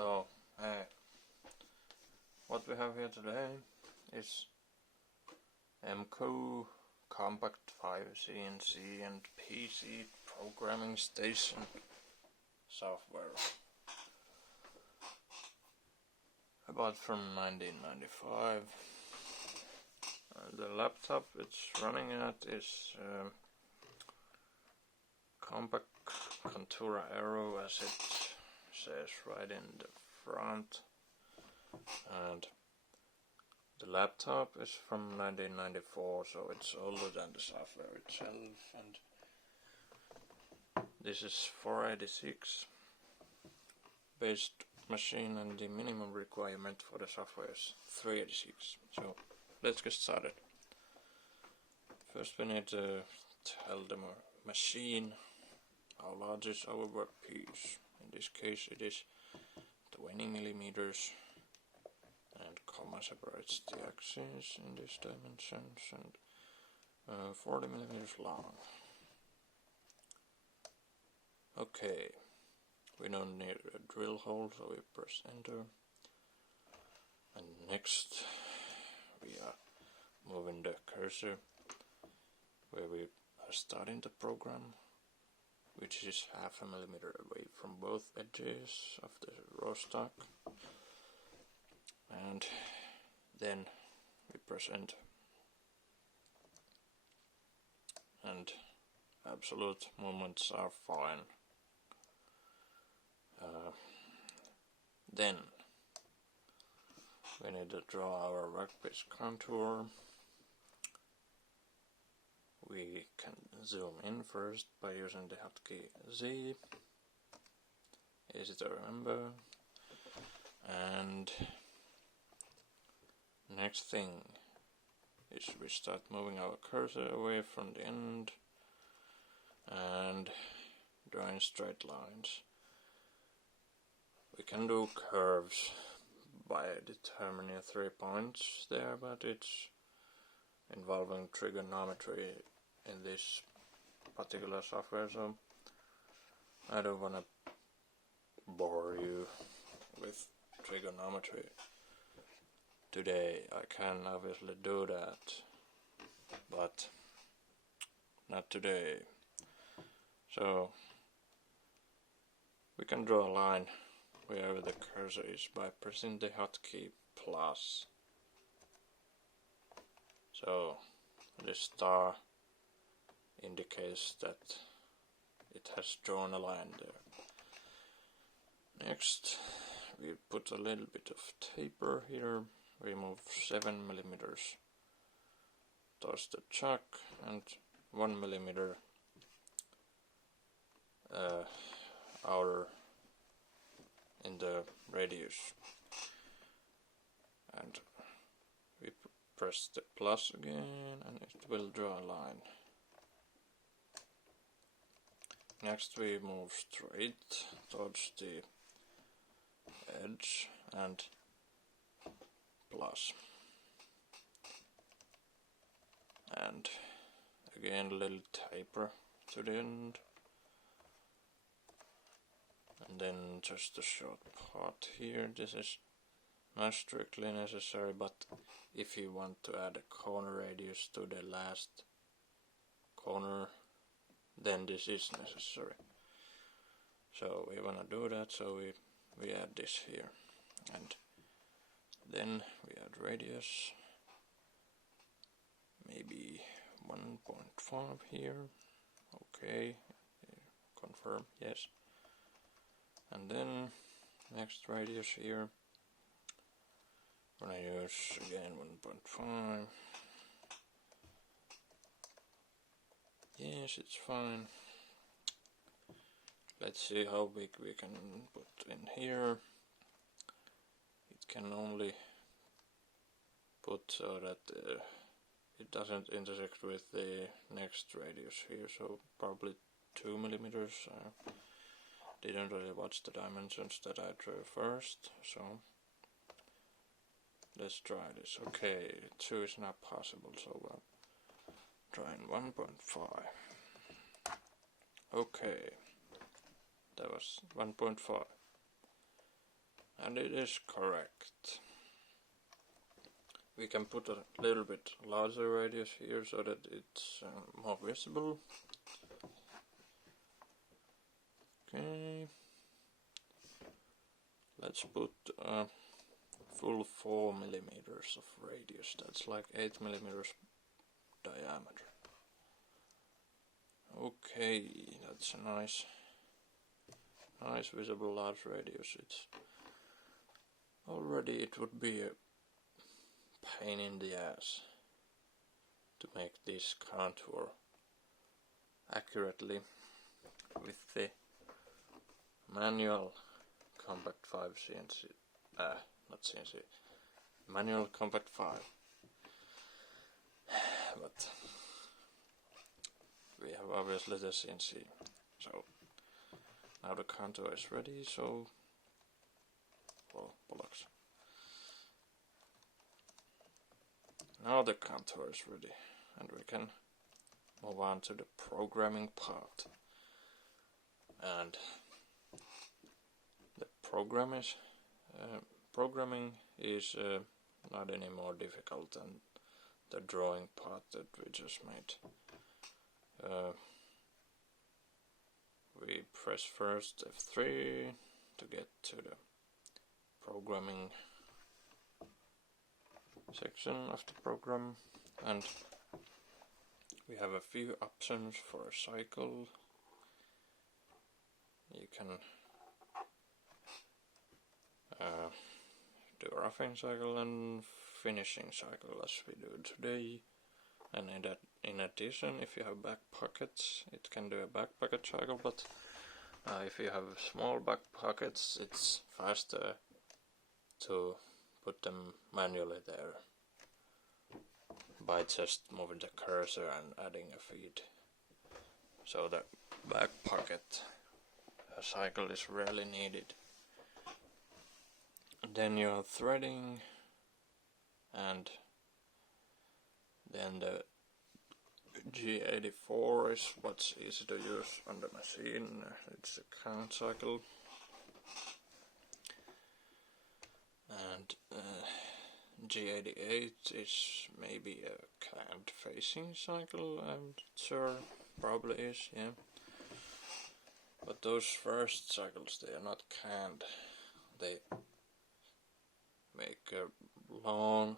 So, what we have here today is Emco Compact 5 CNC and PC programming station software. I bought from 1995. The laptop it's running at is Compact Contura Aero, as it says right in the front, and the laptop is from 1994, so it's older than the software itself, and this is 486 based machine, and the minimum requirement for the software is 386. So let's get started. First we need to tell the machine how large is our workpiece. In this case it is 20 millimeters, and comma separates the axis in these dimensions, and 40 millimeters long. Okay, we don't need a drill hole, so we press enter, and next we are moving the cursor where we are starting the program, which is 0.5 millimeter away from both edges of the raw stock, and then we press enter, and absolute movements are fine. Then we need to draw our workpiece contour. We can zoom in first by using the hotkey Z, easy to remember, and next thing is we start moving our cursor away from the end and drawing straight lines. We can do curves by determining 3 points there, but it's involving trigonometry in this particular software, so I don't want to bore you with trigonometry today. I can obviously do that, but not today. So we can draw a line wherever the cursor is by pressing the hotkey plus. So the star indicates that it has drawn a line there. Next we put a little bit of taper here. We move 7 millimeters towards the chuck and 1 millimeter outer in the radius, and we press the plus again and it will draw a line. Next we move straight towards the edge and plus, and again a little taper to the end, and then just a short part here. This is not strictly necessary, but if you want to add a corner radius to the last corner, then this is necessary. So we want to do that, so we add this here, and then we add radius, maybe 1.5 here. Okay, confirm, yes. And then next radius here, when I use again 1.5. Yes, it's fine. Let's see how big we can put in here. It can only put so that it doesn't intersect with the next radius here, so probably 2 millimeters. Didn't really watch the dimensions that I drew first, so let's try this. Okay, 2 is not possible, so we're trying 1.5. Okay, that was 1.5. and it is correct. We can put a little bit larger radius here so that it's more visible. Okay, let's put full 4 millimeters of radius. That's like 8 millimeters diameter. Okay, that's a nice visible large radius. It's already, it would be a pain in the ass to make this contour accurately with the manual Compact 5 CNC, not CNC, manual Compact 5. But we have obviously the CNC, so now the contour is ready, so, well, bollocks. Now the contour is ready, and we can move on to the programming part. And the programming is not any more difficult than the drawing part that we just made. We press first F3 to get to the programming section of the program, and we have a few options for a cycle. You can do a roughing cycle and finishing cycle as we do today. And in addition, if you have back pockets, it can do a back pocket cycle, but if you have small back pockets, it's faster to put them manually there by just moving the cursor and adding a feed. So the back pocket cycle is rarely needed. Then you're threading, and then the G84 is what's easy to use on the machine. It's a count cycle. And G88 is maybe a canned facing cycle, I'm sure, probably is, yeah. But those first cycles, they are not canned. They make a long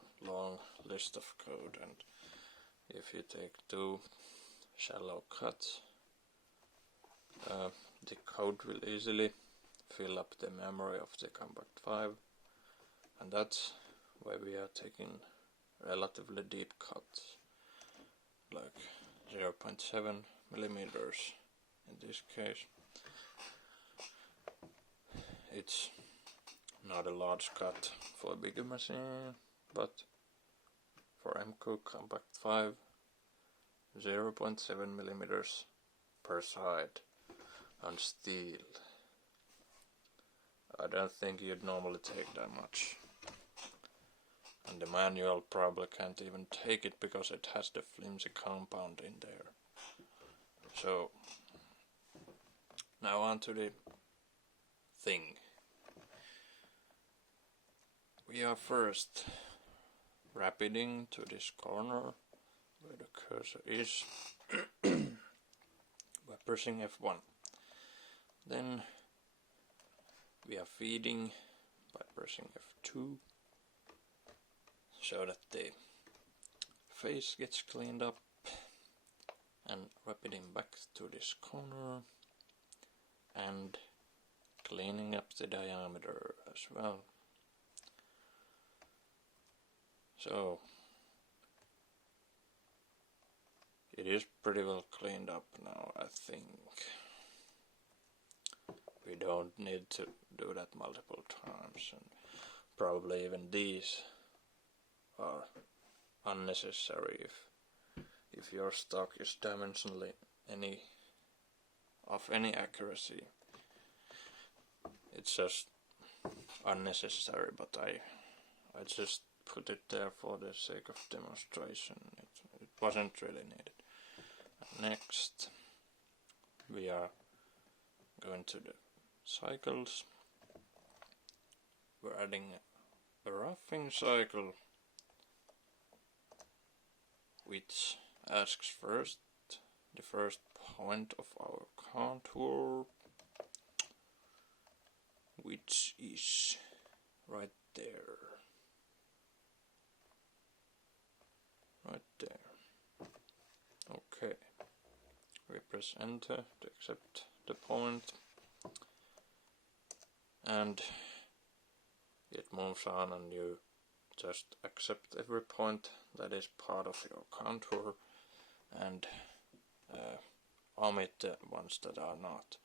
list of code, and if you take 2 shallow cuts, the code will easily fill up the memory of the Compact 5, and that's why we are taking relatively deep cuts, like 0.7 millimeters in this case. It's not a large cut for a bigger machine, but for Emco Compact 5, 0.7 millimeters per side on steel. I don't think you'd normally take that much. And the manual probably can't even take it because it has the flimsy compound in there. So, now on to the thing. We are first rapiding to this corner where the cursor is by pressing F1. Then we are feeding by pressing F2 so that the face gets cleaned up, and rapiding back to this corner and cleaning up the diameter as well. So it is pretty well cleaned up now, I think. We don't need to do that multiple times, and probably even these are unnecessary if your stock is dimensionally of any accuracy. It's just unnecessary, but I just put it there for the sake of demonstration. It wasn't really needed. Next, we are going to the cycles, we're adding a roughing cycle which asks first the first point of our contour, which is right there. Right there. Okay. We press enter to accept the point, and it moves on, and you just accept every point that is part of your contour and omit the ones that are not.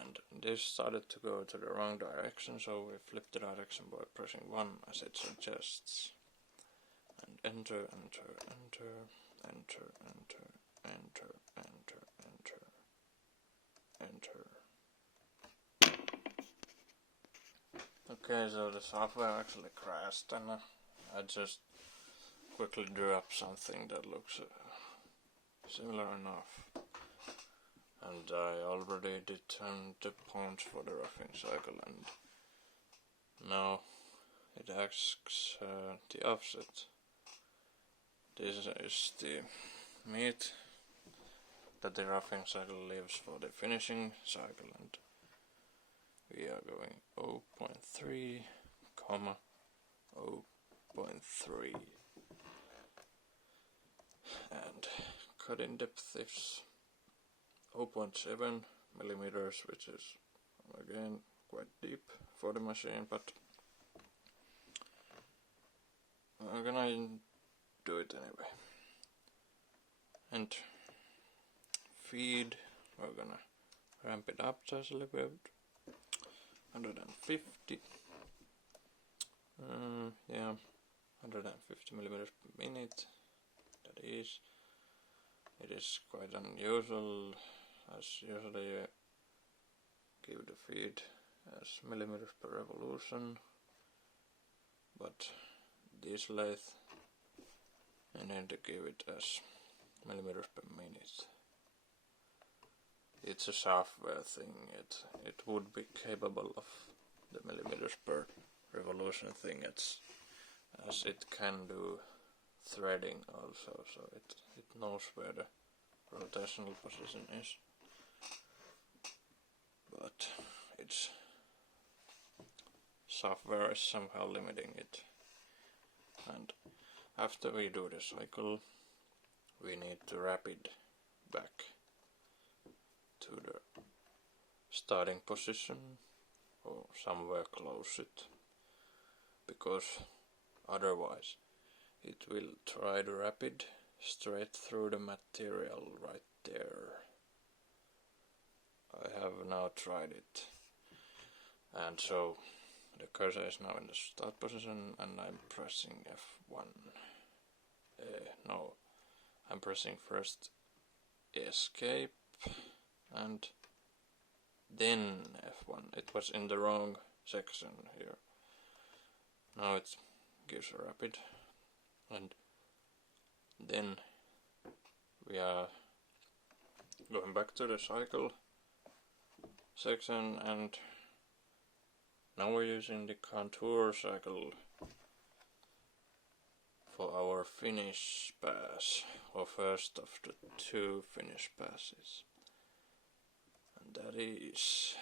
And this started to go to the wrong direction, so we flip the direction by pressing 1 as it suggests. And enter, enter, enter, enter, enter, enter, enter, enter, enter. Okay, so the software actually crashed, and I just quickly drew up something that looks similar enough. And I already determined the points for the roughing cycle, and now it asks the offset. This is the meat that the roughing cycle leaves for the finishing cycle, and we are going 0.3, 0.3, and cutting depth is 0.7 millimeters, which is again quite deep for the machine, but I'm gonna do it anyway. And feed, we're gonna ramp it up just a little bit, 150, yeah, 150 millimeters per minute. That is, it is quite unusual, as usually you give the feed as millimeters per revolution, but this lathe I need to give it as millimeters per minute. It's a software thing. It would be capable of the millimeters per revolution thing, as it can do threading also, so it knows where the rotational position is, but its software is somehow limiting it. And after we do the cycle, we need to wrap it back to the starting position or somewhere close it, because otherwise it will try to wrap it straight through the material right there. I have now tried it, and so the cursor is now in the start position, and I'm pressing F1. No, I'm pressing first escape and then F1. It was in the wrong section here. Now it gives a rapid, and then we are going back to the cycle section, and now we're using the contour cycle for our finish pass, or first of the 2 finish passes. And that is,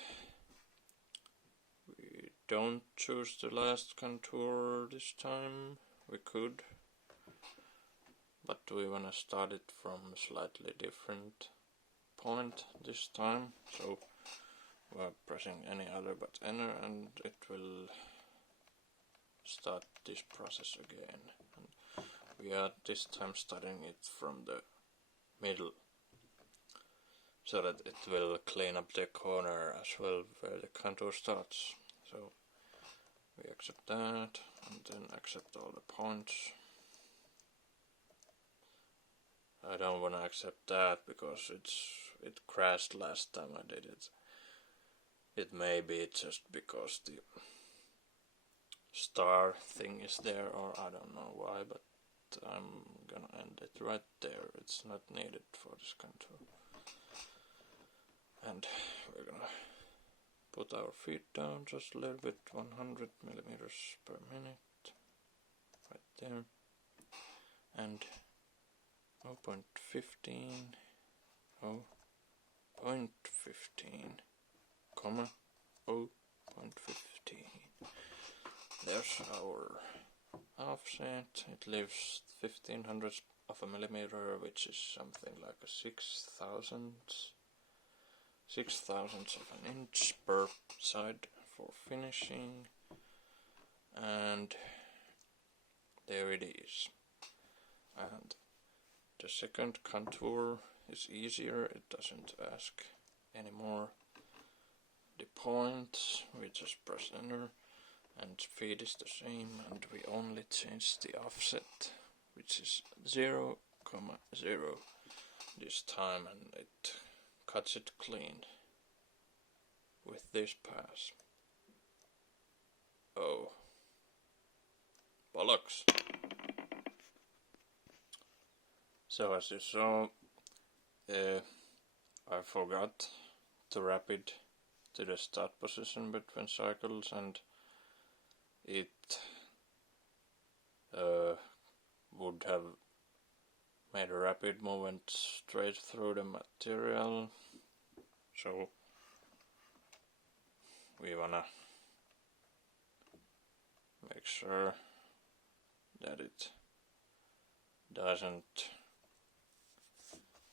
we don't choose the last contour this time. We could, but we wanna start it from a slightly different point this time, so we're pressing any other but enter, and it will start this process again. And we are this time starting it from the middle, so that it will clean up the corner as well where the contour starts. So we accept that, and then accept all the points. I don't want to accept that because it crashed last time I did it. It may be just because the star thing is there, or I don't know why, but I'm gonna end it right there. It's not needed for this contour. And we're gonna put our feet down just a little bit, 100 millimeters per minute, right there, and 0.15, comma 0.15. There's our offset. It leaves 1500 of a millimeter, which is something like a 6,000ths of an inch per side for finishing, and there it is. And the second contour is easier, it doesn't ask anymore the point, we just press enter, and feed is the same, and we only change the offset, which is 0,0 this time, and it cuts it clean with this pass. Oh, bollocks. So as you saw, I forgot to wrap it to the start position between cycles, and it would have made a rapid movement straight through the material, so we wanna make sure that it doesn't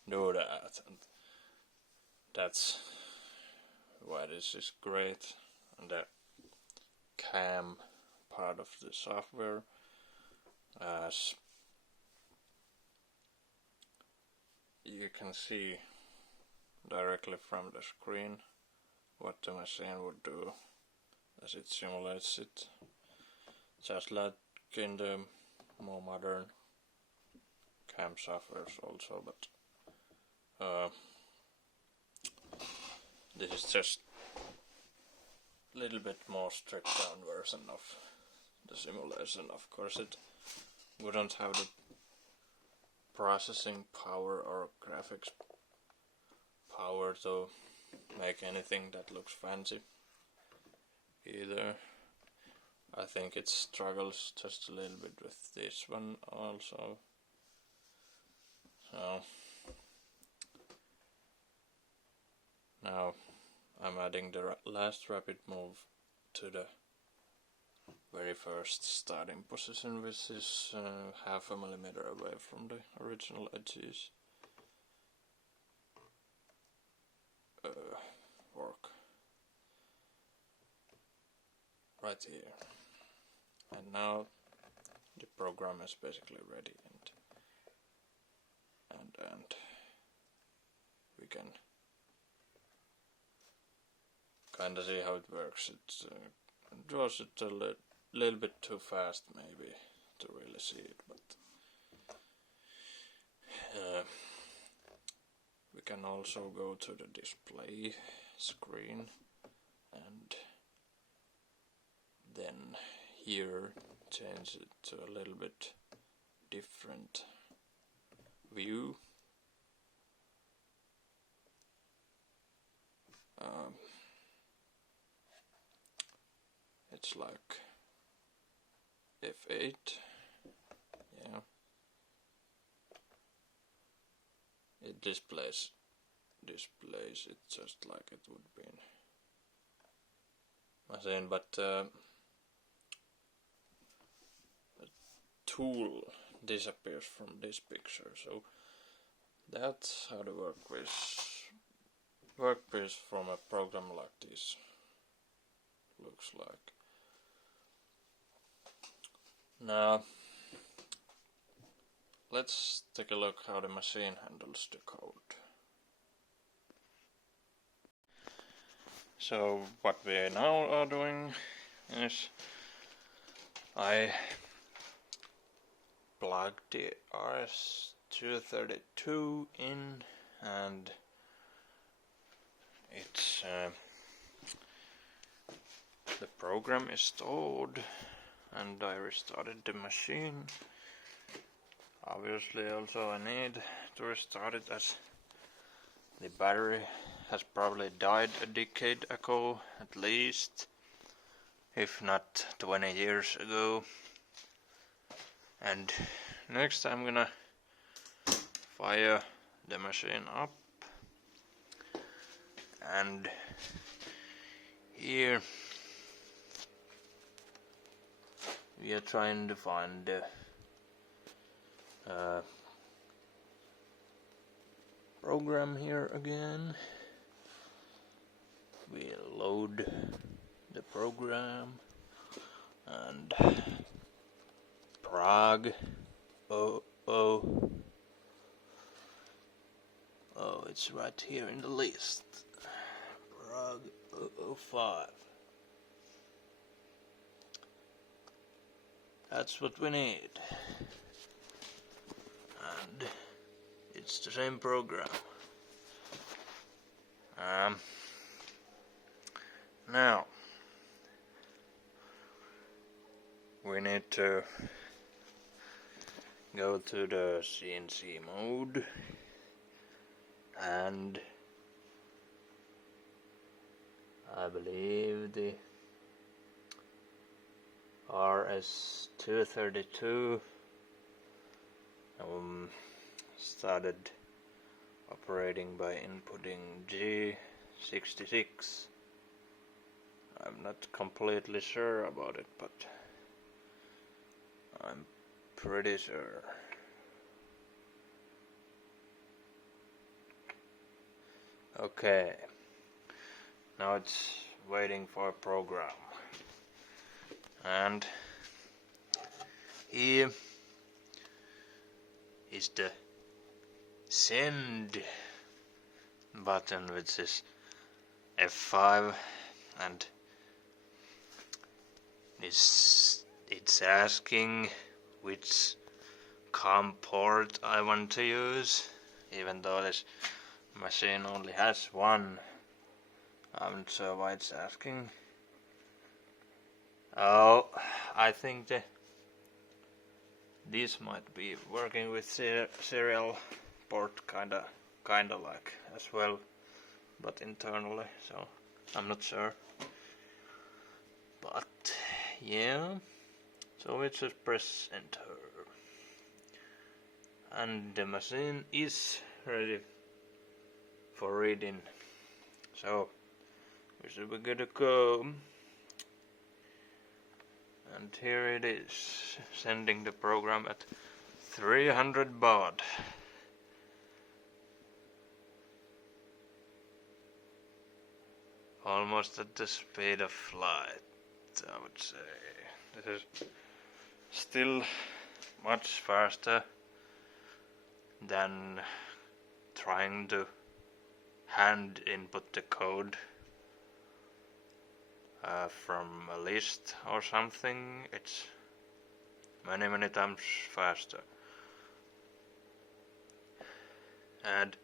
do that, and that's why this is great. And the cam part of the software, as you can see directly from the screen what the machine would do as it simulates it, just like in the more modern cam softwares also, but this is just a little bit more stripped down version of the simulation. Of course it wouldn't have the processing power or graphics power to make anything that looks fancy either. I think it struggles just a little bit with this one also. So now I'm adding the last rapid move to the very first starting position, which is half a millimeter away from the original edges. Work right here, and now the program is basically ready, and we can kind of see how it works. It draws it a little bit too fast maybe to really see it, but we can also go to the display screen and then here change it to a little bit different view. It's like F8, yeah. It displays it just like it would be in machine, but the tool disappears from this picture, so that's how the workpiece from a program like this looks like. Now let's take a look how the machine handles the code. So what we now are doing is I plug the RS-232 in, and it's the program is stored, and I restarted the machine. Obviously also I need to restart it as the battery has probably died a decade ago at least, if not 20 years ago. And next I'm gonna fire the machine up, and here we are trying to find the program here again. We'll load the program, and Prague, oh, it's right here in the list. Prague 005. That's what we need. And it's the same program. Now we need to go to the CNC mode, and I believe the RS-232 started operating by inputting G66. I'm not completely sure about it, but I'm pretty sure. Okay, now it's waiting for a program, and here is the send button, which is F5, and it's asking which COM port I want to use, even though this machine only has one. I'm not sure why it's asking. Oh, I think this might be working with serial port kinda like as well, but internally, so I'm not sure. But yeah, so we just press enter, and the machine is ready for reading. So we should be good to go. And here it is, sending the program at 300 baud. Almost at the speed of light, I would say. This is still much faster than trying to hand input the code from a list or something. It's many times faster, and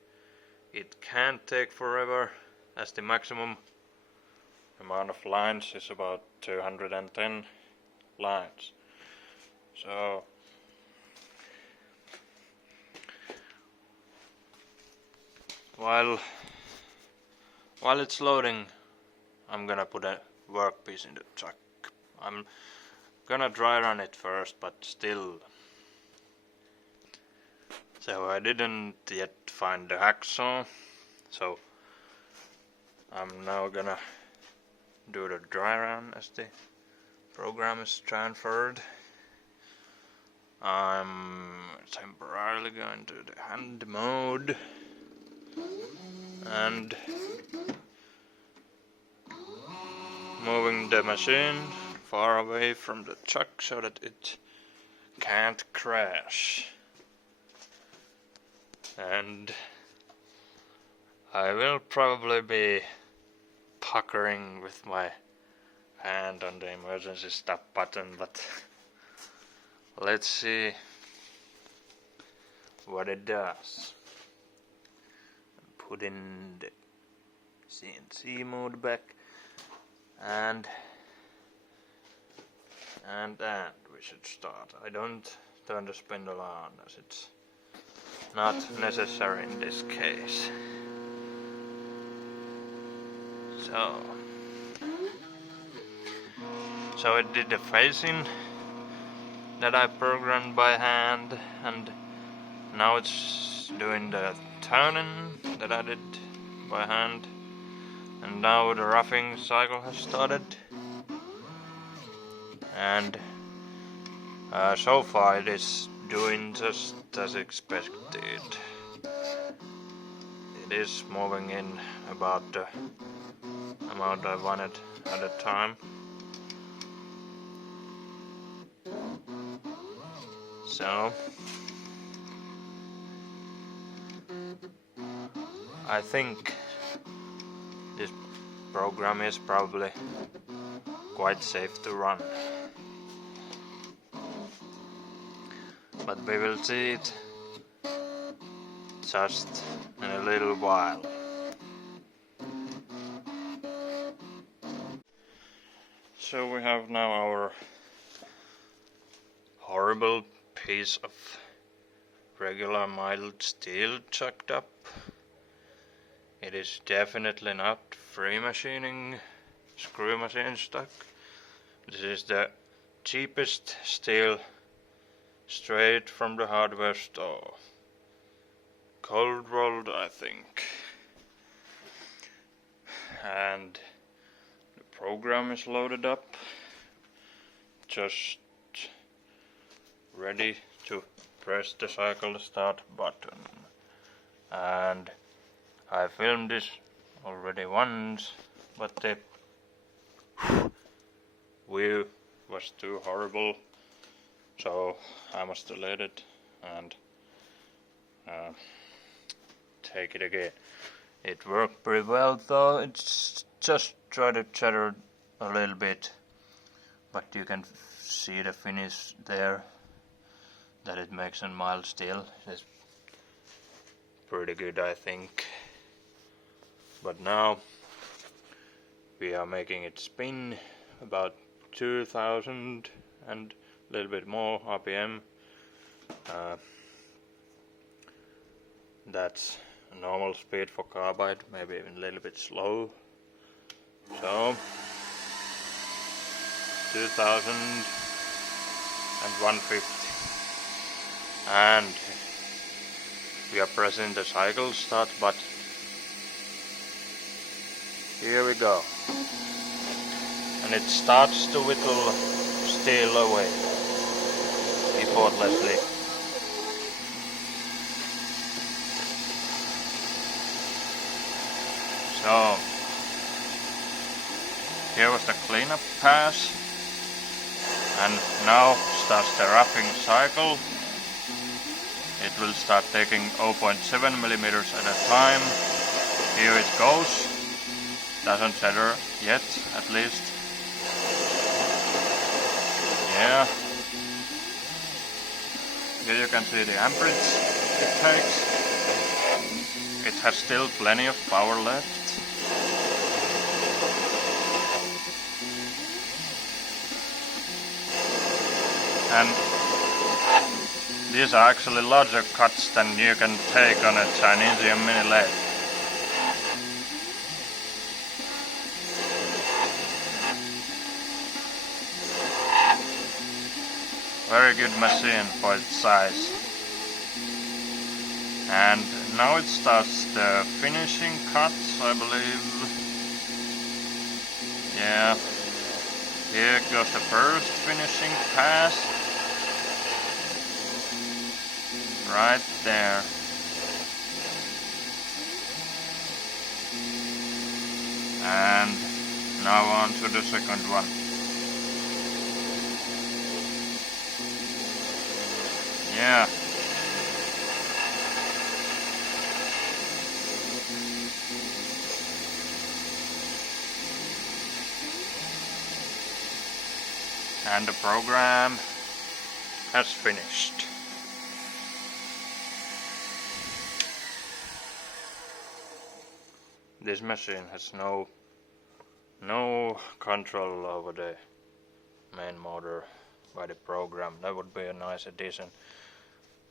it can't take forever, as the maximum amount of lines is about 210 lines. So while it's loading, I'm gonna put a workpiece in the truck. I'm gonna dry run it first, but still. So I didn't yet find the hacksaw, so I'm now gonna do the dry run as the program is transferred. I'm temporarily going to the hand mode and moving the machine far away from the truck so that it can't crash. And I will probably be puckering with my hand on the emergency stop button, but let's see what it does. Put in the CNC mode back, and we should start. I don't turn the spindle on, as it's not necessary in this case. So it did the facing that I programmed by hand, and now it's doing the turning that I did by hand, and now the roughing cycle has started, and so far it is doing just as expected. It is moving in about the amount I wanted at the time. So I think this program is probably quite safe to run, but we will see it just in a little while. So we have now our horrible piece of regular mild steel chucked up. It is definitely not free machining screw machine stock. This is the cheapest steel straight from the hardware store. Cold rolled, I think. And the program is loaded up, just ready to press the cycle start button. And I filmed this already once, but the view was too horrible, so I must delete it and take it again. It worked pretty well though. It's just try to chatter a little bit, but you can see the finish there that it makes in mild steel. It's pretty good, I think. But now we are making it spin about 2000 and a little bit more RPM. That's a normal speed for carbide, maybe even a little bit slow. So 2150, and we are pressing the cycle start button. Here we go, and it starts to whittle steel away effortlessly. So here was the cleanup pass, and now starts the roughing cycle. It will start taking 0.7 millimeters at a time. Here it goes. Doesn't shatter yet, at least. Yeah. Here you can see the amperage it takes. It has still plenty of power left. And these are actually larger cuts than you can take on a Chinese mini lathe. Very good machine for its size. And now it starts the finishing cuts, I believe. Yeah. Here goes the first finishing pass. Right there. And now on to the second one. Yeah. And the program has finished. This machine has no control over the main motor by the program. That would be a nice addition.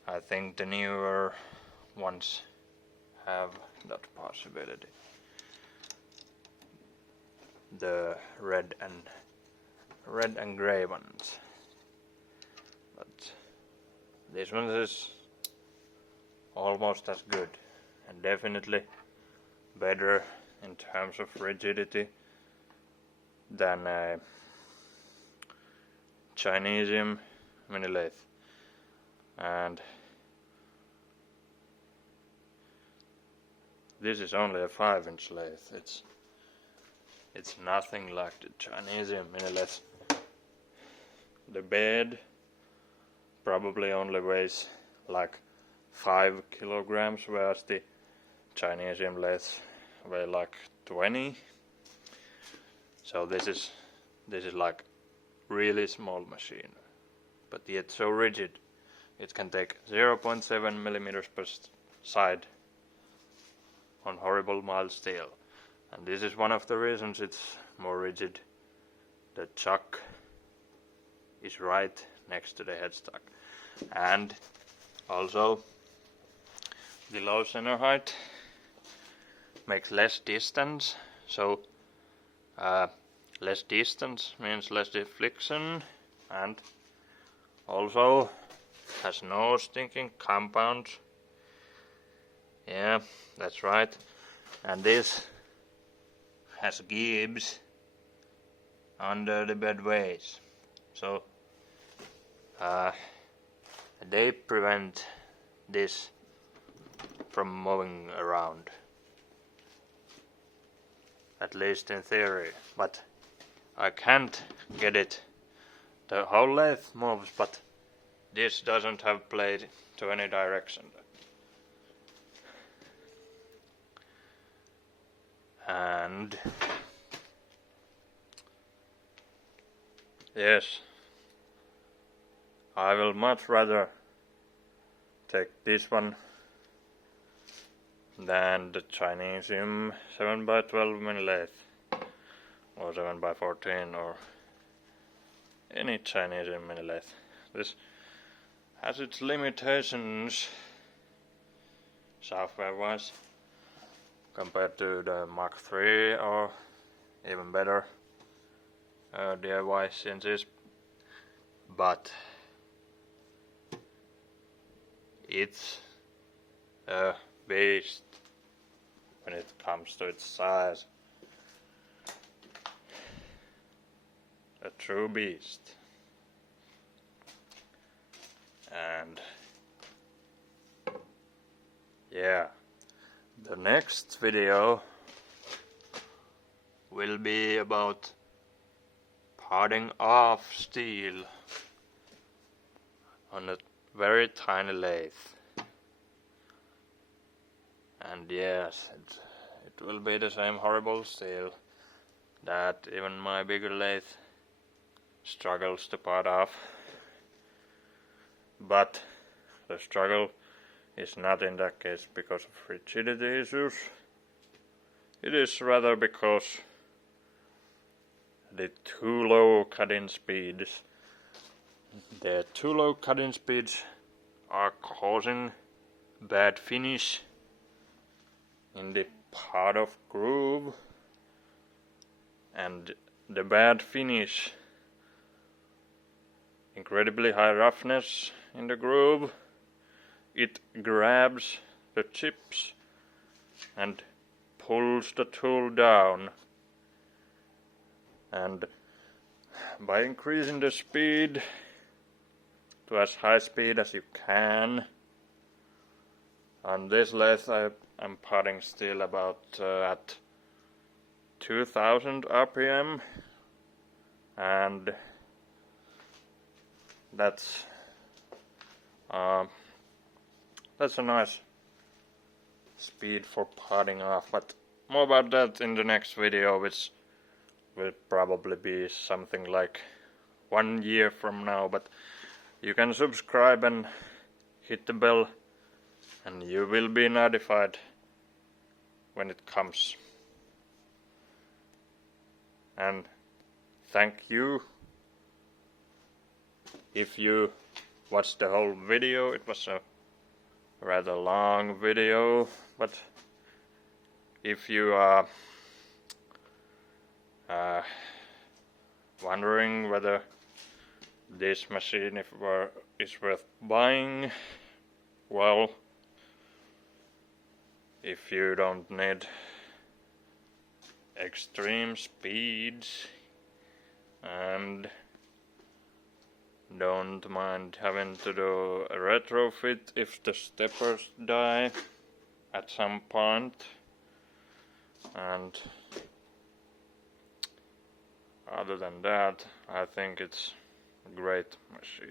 I think the newer ones have that possibility. the red and gray ones, but this one is almost as good and definitely better in terms of rigidity than a Chinese mini lathe. And this is only a 5-inch lathe. It's nothing like the Chinese mini lathe. The bed probably only weighs like 5 kilograms, whereas the Chinese lathes weigh like 20. So this is like really small machine, but yet so rigid. It can take 0.7 millimeters per side on horrible mild steel, and this is one of the reasons it's more rigid. The chuck is right next to the headstock, and also the low center height makes less distance, so less distance means less deflection, and also has no stinking compounds. Yeah, that's right. And this has gibs under the bedways, so they prevent this from moving around, at least in theory. But I can't get it. The whole lathe moves, but this doesn't have blade to any direction. And yes, I will much rather take this one than the Chinese 7x12 mini lathe or 7x14 or any Chinese mini lathe. This has its limitations software wise compared to the Mark III or even better DIY CNCs, but it's a beast when it comes to its size. A true beast. And yeah, the next video will be about parting off steel on a very tiny lathe. And yes, it will be the same horrible steel that even my bigger lathe struggles to part off. But the struggle is not in that case because of rigidity issues. It is rather because the too low cutting speeds are causing bad finish in the part of groove, and the bad finish, incredibly high roughness in the groove, it grabs the chips and pulls the tool down, and by increasing the speed to as high speed as you can, on this lathe I'm parting steel about at 2000 RPM, and that's a nice speed for parting off. But more about that in the next video, which will probably be something like 1 year from now. But you can subscribe and hit the bell, and you will be notified when it comes. And thank you if you watched the whole video. It was a rather long video, but if you wondering whether this machine is worth buying. Well, if you don't need extreme speeds and don't mind having to do a retrofit if the steppers die at some point, and other than that, I think it's a great machine.